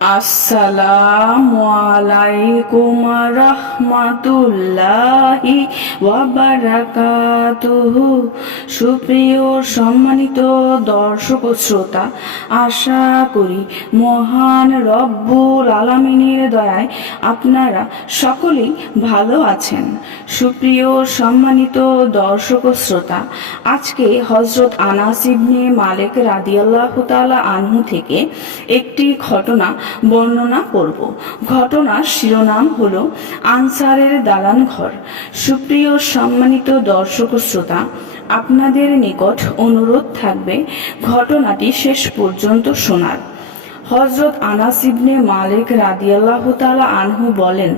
আসসালামু আলাইকুম রাহমাতুল্লাহি ওয়া বারাকাতুহু। সুপ্রিয় সম্মানিত দর্শক ও শ্রোতা, আশা করি মহান রব্বুল আলামিনের দয়ায় আপনারা সকলেই ভালো আছেন। সুপ্রিয় সম্মানিত দর্শক ও শ্রোতা, আজকে হযরত আনাস ইবনে মালিক রাদিয়াল্লাহু তাআলা আনহু থেকে একটি ঘটনা বর্ণনা করব। ঘটনার শিরোনাম হলো আনসারের দালান ঘর। সুপ্রিয় সম্মানিত দর্শক ও শ্রোতা, আপনাদের নিকট অনুরোধ থাকবে ঘটনাটি শেষ পর্যন্ত শোনার। হযরত আনাস ইবনে মালিক রাদিয়াল্লাহু তাআলা আনহু বলেন,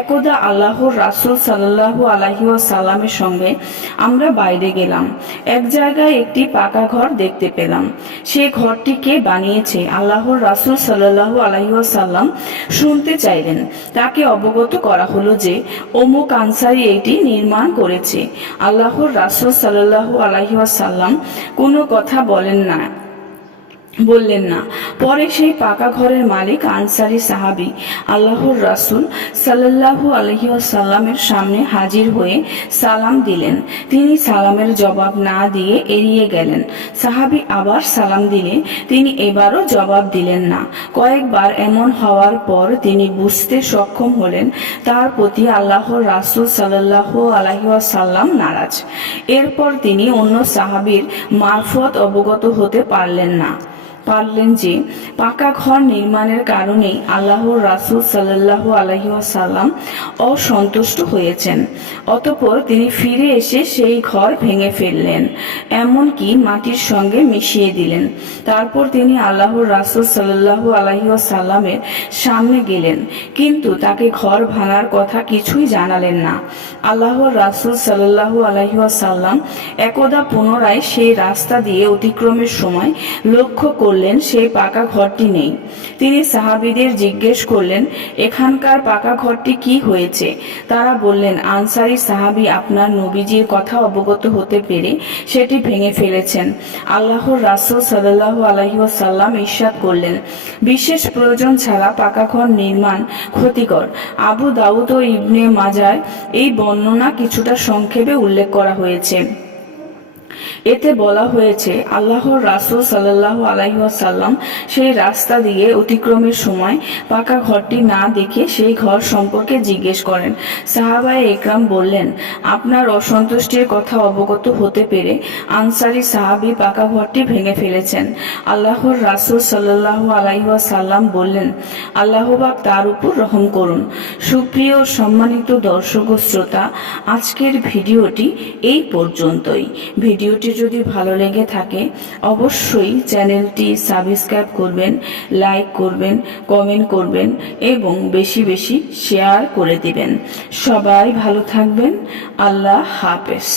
একদা আল্লাহর রাসূল সাল্লাল্লাহু আলাইহি ওয়াসাল্লামের সঙ্গে আমরা বাইরে গেলাম। এক জায়গায় একটি পাকা ঘর দেখতে পেলাম। সেই ঘরটি কে বানিয়েছে আল্লাহর রাসূল সাল্লাল্লাহু আলাইহি ওয়াসাল্লাম শুনতে চাইলেন। তাকে অবগত করা হলো যে অমুক আনসারী এটি নির্মাণ করেছে। আল্লাহর রাসূল সাল্লাল্লাহু আলাইহি ওয়াসাল্লাম কোনো কথা বললেন না। পরে সেই পাকা ঘরের মালিক আনসারী সাহাবী আল্লাহর রাসূল সাল্লাল্লাহু আলাইহি ওয়াসাল্লামের সামনে হাজির হয়ে সালাম দিলেন। তিনি সালামের জবাব না দিয়ে এড়িয়ে গেলেন। সাহাবী আবার সালাম দিলে তিনি এবারও জবাব দিলেন না। কয়েকবার এমন হওয়ার পর তিনি বুঝতে সক্ষম হলেন তার প্রতি আল্লাহর রাসূল সাল্লাল্লাহু আলাইহি ওয়াসাল্লাম নারাজ। এরপর তিনি অন্য সাহাবীর মারফত অবগত হতে পারলেন যে পাকা ঘর নির্মাণের কারণে আল্লাহর রাসূল সাল্লাল্লাহু আলাইহি ওয়াসাল্লাম অসন্তুষ্ট হয়েছেন। অতঃপর তিনি ফিরে এসে সেই ঘর ভেঙে ফেললেন, এমনকি মাটির সঙ্গে মিশিয়ে দিলেন। তারপর তিনি আল্লাহর রাসূল সাল্লাল্লাহু আলাইহি ওয়াসাল্লামের সামনে গেলেন, কিন্তু তাকে ঘর ভাঙার কথা কিছুই জানালেন না। আল্লাহর রাসূল সাল্লাল্লাহু আলাইহি ওয়াসাল্লাম একদা পুনরায় সেই রাস্তা দিয়ে অতিক্রমের সময় লক্ষ্য করলেন সেই পাকা ঘরটি নেই। তিনি সাহাবীদের জিজ্ঞেস করলেন, এখানকার পাকা ঘরটি কি হয়েছে? তারা বললেন, আনসারী সাহাবী আপনার নবীজির কথা অবগত হতে পেরে সেটি ভেঙে ফেলেছেন। আল্লাহর রাসূল সাল্লাল্লাহু আলাইহি ওয়াসাল্লাম ইরশাদ করলেন, বিশেষ প্রয়োজন ছাড়া পাকা ঘর নির্মাণ ক্ষতিকর। আবু দাউদ ও ইবনে মাজায় এই বর্ণনা কিছুটা সংক্ষেপে উল্লেখ করা হয়েছে। এতে বলা হয়েছে, আল্লাহর রাসূল সাল্লাল্লাহু আলাইহি ওয়াসাল্লাম সেই রাস্তা দিয়ে অতিক্রমের সময় পাকা ঘরটি না দেখে সেই ঘর সম্পর্কে জিজ্ঞেস করেন। সাহাবায়ে একরাম বললেন, আপনার অসন্তুষ্টির কথা অবগত হতে পেরে আনসারী সাহাবী পাকা ঘরটি ভেঙে ফেলেছেন। আল্লাহর রাসূল সাল্লাল্লাহু আলাইহি ওয়াসাল্লাম বললেন, আল্লাহ পাক তার উপর রহম করুন। সুপ্রিয় সম্মানিত দর্শক ও শ্রোতা, আজকের ভিডিওটি এই পর্যন্তই। ভিডিওটি যদি ভালো লেগে থাকে অবশ্যই চ্যানেলটি সাবস্ক্রাইব করবেন, লাইক করবেন, কমেন্ট করবেন এবং বেশি বেশি শেয়ার করে দিবেন। সবাই ভালো থাকবেন। আল্লাহ হাফেজ।